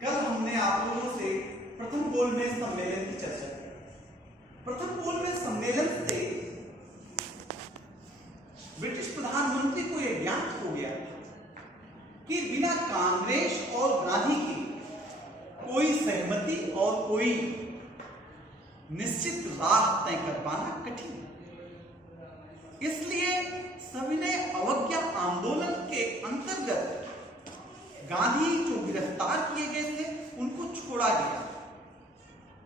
कल हमने आप लोगों से प्रथम गोलमेज सम्मेलन की चर्चा की। प्रथम गोलमेज सम्मेलन से ब्रिटिश प्रधानमंत्री को यह ज्ञात हो गया कि बिना कांग्रेस और गांधी की कोई सहमति और कोई निश्चित राह तय कर पाना कठिन है। इसलिए सविनय अवज्ञा आंदोलन के अंतर्गत गांधी जो गिरफ्तार किए गए थे उनको छोड़ा गया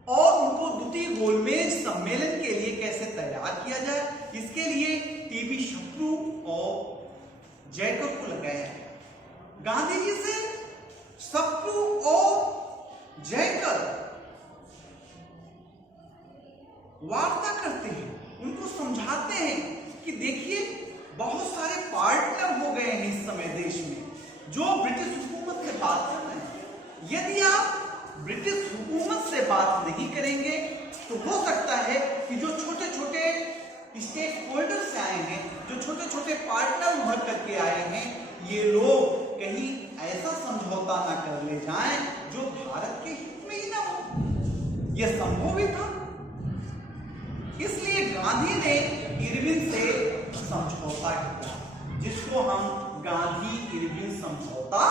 और उनको द्वितीय गोलमेज सम्मेलन के लिए कैसे तैयार किया जाए, इसके लिए टीबी शत्रु और जयकर को लगाया गया। गांधी जी से शत्रु और जयकर वार्ता करते हैं, उनको समझाते हैं कि देखिए बहुत सारे पार्टनर हो गए हैं इस समय देश में जो ब्रिटिश हुकूमत से बात कर रहे हैं। यदि आप ब्रिटिश हुकूमत से बात नहीं करेंगे तो हो सकता है कि जो छोटे छोटे स्टेक होल्डर से आए हैं, जो छोटे छोटे पार्टनर उभर करके आए हैं, ये लोग कहीं ऐसा समझौता ना कर ले जाएं जो भारत के हित में ही ना हो। यह संभव ही था। इसलिए गांधी ने इरविन से समझौता किया, जिसको हम गांधी इरविन समझौता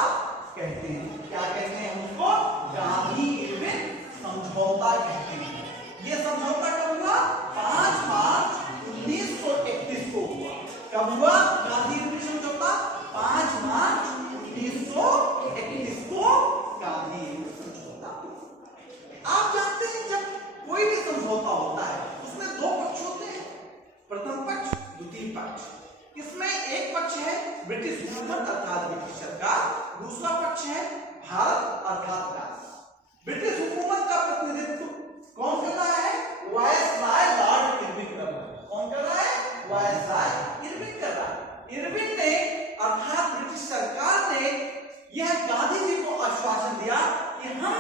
कहते हैं। क्या कहते हैं उसको? गांधी इरविन समझौता कहते हैं। यह समझौता कब हुआ? 5 मार्च 1931 को हुआ। कब हुआ गांधी इरविन समझौता? 5 मार्च 1931 को गांधी इरविन समझौता। आप जानते हैं जब कोई भी समझौता होता है उसमें 2 पक्ष होते हैं, प्रथम पक्ष, द्वितीय पक्ष। इसमें एक पक्ष है ब्रिटिश हुकूमत अर्थात ब्रिटिश सरकार, दूसरा पक्ष है भारत अर्थात राज्य। ब्रिटिश हुकूमत का प्रतिनिधित्व कौन कर रहा है? वायसराय लॉर्ड इरविन कर रहा है। कौन कर रहा है? वायसराय इरविन कर रहा है। इरविन ने अर्थात ब्रिटिश सरकार ने यह गांधी जी को आश्वासन दिया कि हम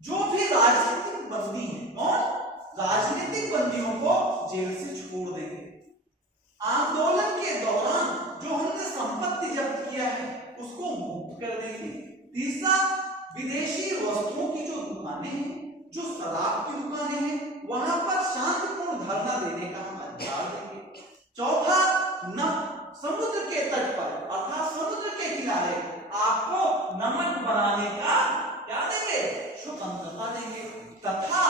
जो भी राजनीतिक बंदी हैं, कौन? राजनीतिक बंदियों को जेल से छोड़ देंगे। आंदोलन के दौरान जो हमने संपत्ति जब्त किया है उसको मुक्त कर देंगे। तीसरा, विदेशी वस्तुओं की जो दुकानें हैं, जो शराब की दुकानें हैं, वहां पर शांतिपूर्ण धरना देने का हम अधिकार देंगे। चौथा, न समुद्र के तट पर अर्थात समुद्र के किनारे आपको नमक बनाने का क्या देंगे? स्वतंत्रता देंगे। तथा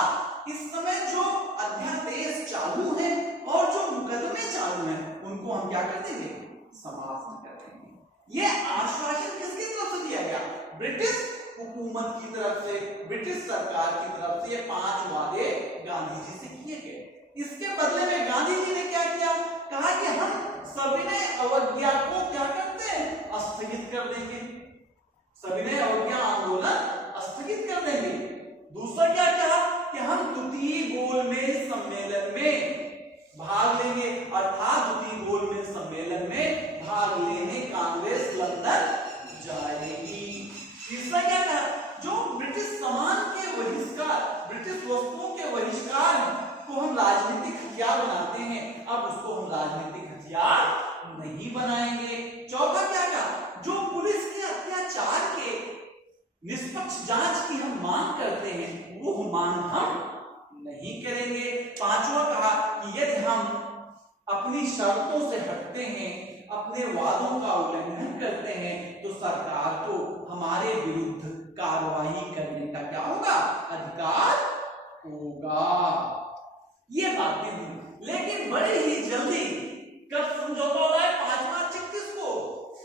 इस समय जो अध्यादेश चालू है और जो मुकदमे चालू हैं उनको हम क्या कर देंगे? समाप्त कर देंगे। ये आश्वासन किसकी तरफ से दिया गया? ब्रिटिश हुकूमत की तरफ से, ब्रिटिश सरकार की तरफ से। ये 5 वादे गांधी जी से किए गए। इसके बदले में गांधी जी ने क्या किया? कहा कि हम सविनय अवज्ञा को क्या करते हैं? स्थगित कर देंगे। सविनय अवज्ञा आंदोलन स्थगित कर देंगे। दूसरा क्या कहा? कि हम द्वितीय गोलमेज सम्मेलन में भाग लेंगे, अर्थात द्वितीय गोलमेज सम्मेलन में भाग लेने कांग्रेस लंदन जाएगी। तीसरा क्या कहा? जो ब्रिटिश सामान के बहिष्कार, ब्रिटिश वस्तुओं के बहिष्कार को हम राजनीतिक हथियार बनाते हैं, अब उसको हम राजनीतिक हथियार नहीं बनाएंगे। चौथा क्या कहा? जो पुलिस के अत्याचार के निष्पक्ष जांच की हम मांग करते हैं वो मांग हम नहीं करेंगे। पांचवा कहा कि यदि हम अपनी शर्तों से हटते हैं, अपने वादों का उल्लंघन करते हैं तो सरकार को हमारे विरुद्ध कार्रवाई करने का क्या होगा? अधिकार होगा। ये बातें हुई, लेकिन बड़ी ही जल्दी कब समझौता हो रहा है? 5 मार्च 31 को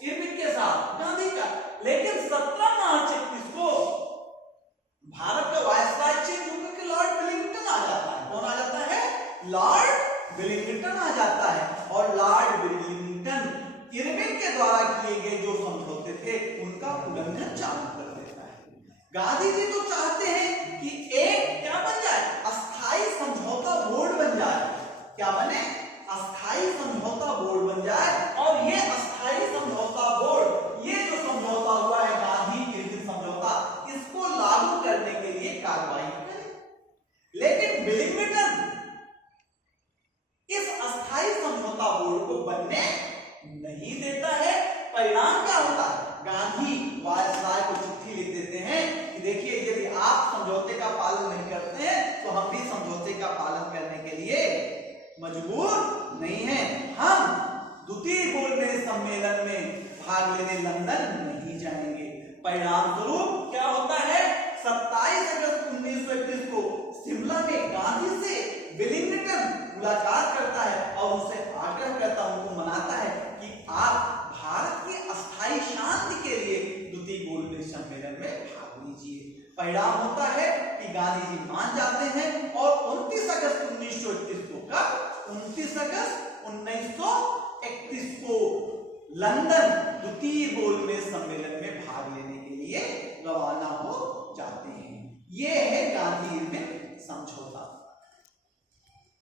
इरविन के साथ गांधी का। लेकिन 17 मार्च 31 को भारत का वायसराय चेंज होकर के लॉर्ड विलिंगटन आ जाता है। कौन आ जाता है? लॉर्ड विलिंगटन आ जाता है। और लॉर्ड विलिंगटन इरविन के द्वारा किए गए जो समझौते थे उनका उल्लंघन चालू कर देता है। गांधी जी तो चाहते हैं कि एक क्या बन जाए? अस्थाई समझौता बोर्ड बन जाए। क्या बने? अस्थाई समझौता बोर्ड बन जाए। और ये अस्थाई समझौता बोर्ड, ये जो समझौता हुआ है गांधी इरविन समझौता, इसको लागू करने के लिए कार्रवाई करे। लेकिन विलिंगटन इस अस्थाई समझौता बोर्ड को बनने नहीं देता है। परिणाम क्या होता है? गांधी वायसराय को चिट्ठी लिख देते हैं मजबूर नहीं है। हम द्वितीय गोलमेज सम्मेलन में भाग लेने लंदन नहीं जाएंगे। परिणाम स्वरूप क्या होता है, 27 अगस्त 1931 को शिमला में गांधी से विलिंगटन मुलाकात करता है और उनसे आग्रह करता, उनको मनाता है कि आप भारत की अस्थायी शांति के लिए द्वितीय गोलमेज सम्मेलन में भाग लीजिए। परिणाम होता है कि गांधी जी मान जाते हैं और 29 अगस्त 1931 को, कब 29 अगस्त 1931 को लंदन द्वितीय गोलमेज सम्मेलन में भाग लेने के लिए रवाना हो जाते हैं। यह है गांधी इरविन समझौता।